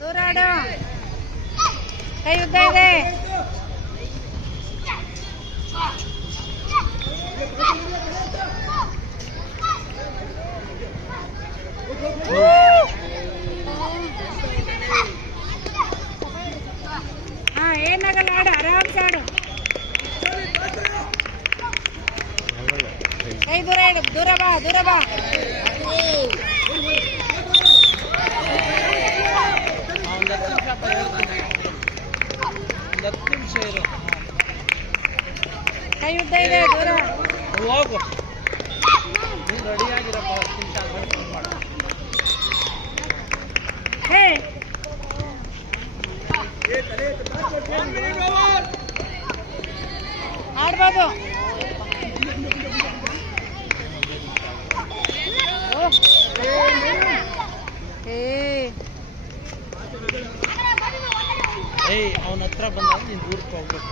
ದೂರ ಆಡು. ಕೈ ಉದ್ದ ಇದೆ. ಹಾ, ಏನಾಗಲ್ಲ, ಆಡು ಆರಾಮ್ಸೆ ಆಡು. ಕೈ ದೂರ ಇಡು. ದೂರ ಬಾ, ದೂರ ಬಾ. ಕೈ ಉದ್ದ ಇದೆ. ದೂರ ಹೋಗು. ನೀನು ರೆಡಿ ಆಗಿರಪ್ಪ. ಹೇ, ಆಡ್ಬೋದು. ಅವನ ಹತ್ರ ಬಂದಾಗ ನೀನು ದೂರಕ್ಕೆ ಹೋಗ್ಬೇಕು.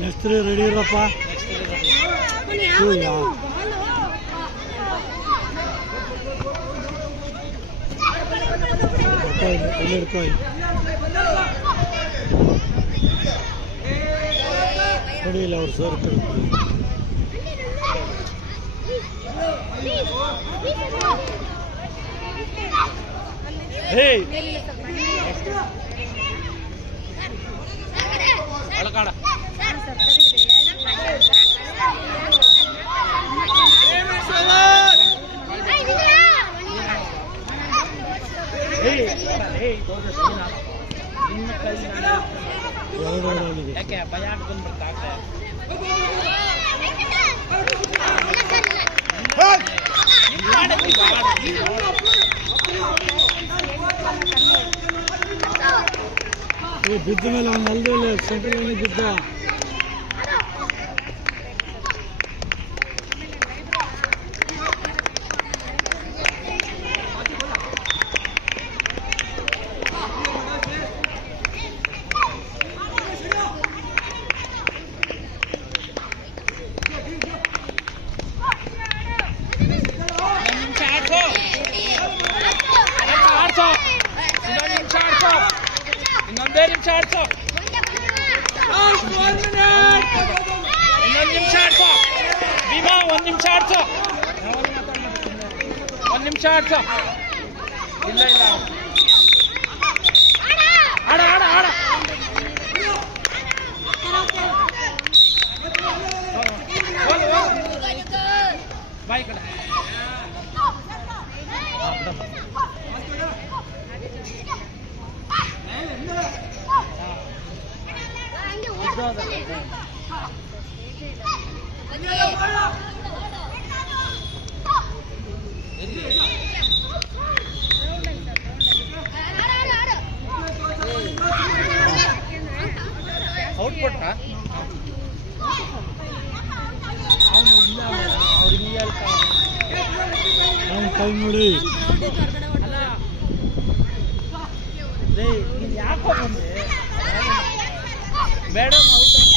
ನೆಕ್ಸ್ಟ್ ರೆಡಿ ಇರಪ್ಪ. ಹೊಡಿಲ್ಲ ಅವ್ರು ಸರ್. ಯಾಕೆ ಭಯ ಬಂದ್ಬಿಡ್ತಾಗ್ತದೆ. ಬಿದ್ದ ಮೇಲೆ ಅವ್ನು ಅಲ್ದೇ ಸೆಂಟ್ರಲ್ ಬಿದ್ದ. ಇನ್ನೊಂದೇ ನಿಮಿಷ ಆಡ್ಸೋ. ಇನ್ನೊಂದು ನಿಮಿಷ ಆಡ್ಸೋ ಭೀಮಾ. ಒಂದು ನಿಮಿಷ ಆಡ್ಸೋ. ಒಂದು ನಿಮಿಷ ಆಡ್ಸೋ. ಇಲ್ಲ ಇಲ್ಲ, ಆಡ ಆಡ ಆಡ. ಬಾಯ್ ಕಡೆ ಔಟ್ ಕೊಟ್ಟ ಅವನು. ಇಲ್ಲ ಅವ್ರಿಗೆ ಅವ್ನು ಕೈ ನೋಡಿ. ಅಲ್ಲ ನೀನು ಯಾಕೋ ಬಂದೆ ಮೇಡಮ್ ಔಟ್